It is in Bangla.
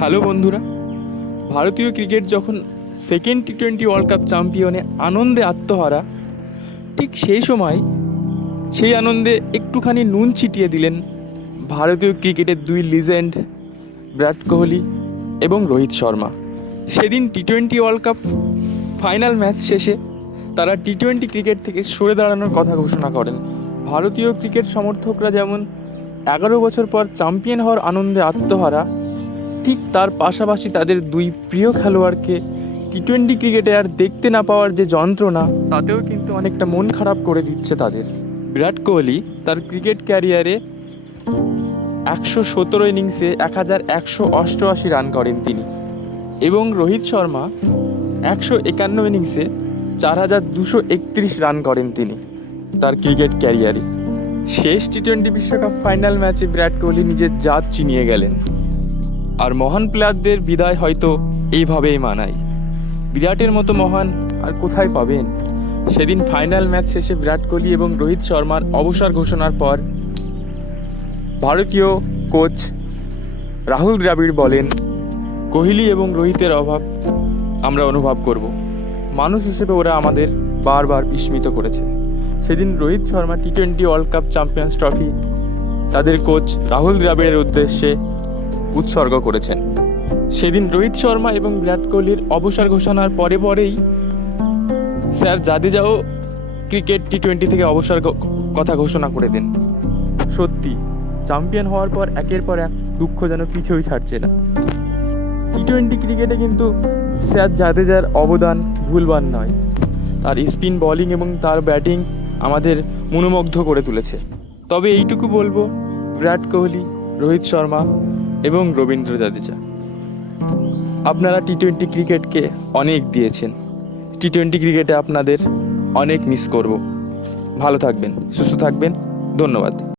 হ্যালো বন্ধুরা, ভারতীয় ক্রিকেট যখন সেকেন্ড টি-20 ওয়ার্ল্ড কাপ চ্যাম্পিয়নে আনন্দে আত্মহারা, ঠিক সেই সময় সেই আনন্দে একটুখানি নুন ছিটিয়ে দিলেন ভারতীয় ক্রিকেটের দুই লিজেন্ড বিরাট কোহলি এবং রোহিত শর্মা। সেদিন টি-20 ওয়ার্ল্ড কাপ ফাইনাল ম্যাচ শেষে তারা টি-20 ক্রিকেট থেকে সরে দাঁড়ানোর কথা ঘোষণা করেন। ভারতীয় ক্রিকেট সমর্থকরা যেমন 11 বছর পর চ্যাম্পিয়ন হওয়ার আনন্দে আত্মহারা, ঠিক তার পাশাপাশি তাদের দুই প্রিয় খেলোয়াড়কে টি-20 ক্রিকেটে আর দেখতে না পাওয়ার যে যন্ত্রণা, তাতেও কিন্তু অনেকটা মন খারাপ করে দিচ্ছে তাদের। বিরাট কোহলি তার ক্রিকেট ক্যারিয়ারে 117 ইনিংসে 1188 রান করেন তিনি, এবং রোহিত শর্মা 151 ইনিংসে 4231 রান করেন তিনি তার ক্রিকেট ক্যারিয়ারে। শেষ টি-20 বিশ্বকাপ ফাইনাল ম্যাচে বিরাট কোহলি নিজের জাত চিনিয়ে গেলেন। আর মহান প্লেয়ারদের বিদায় হয়তো এইভাবেই মানায়। বিরাটের মতো মহান আর কোথায় পাবেন? সেদিন ফাইনাল ম্যাচ শেষে বিরাট কোহলি এবং রোহিত শর্মার অবসর ঘোষণার পর ভারতীয় কোচ রাহুল দ্রাবিড় বলেন, কোহলি এবং রোহিতের অভাব আমরা অনুভব করব। মানুষ হিসেবে ওরা আমাদের বারবার বিস্মিত করেছে। সেদিন রোহিত শর্মা টি-20 ওয়ার্ল্ড কাপ চ্যাম্পিয়ন্স ট্রফি তাদের কোচ রাহুল দ্রাবিড়ের উদ্দেশ্যে উৎসর্গ করেছেন। সেদিন রোহিত শর্মা এবং বিরাট কোহলির অবসর ঘোষণার পরেই স্যার জাদেজাও ক্রিকেট টি-20 থেকে অবসর কথা ঘোষণা করে দেন। সত্যি, চ্যাম্পিয়ন হওয়ার পর একের পর এক দুঃখ যেন পিছুই ছাড়ছে না। টি-20 ক্রিকেটে কিন্তু স্যার জাদেজার অবদান ভুলবার নয়। তার স্পিন বোলিং এবং তার ব্যাটিং আমাদের মনোমুগ্ধ করে তুলেছে। তবে এইটুকু বলবো, বিরাট কোহলি, রোহিত শর্মা এবং রবীন্দ্র জাদেজা, আপনারা টি-20 ক্রিকেটকে অনেক দিয়েছেন। টি-20 ক্রিকেটে আপনাদের অনেক মিস করব। ভালো থাকবেন, সুস্থ থাকবেন, ধন্যবাদ।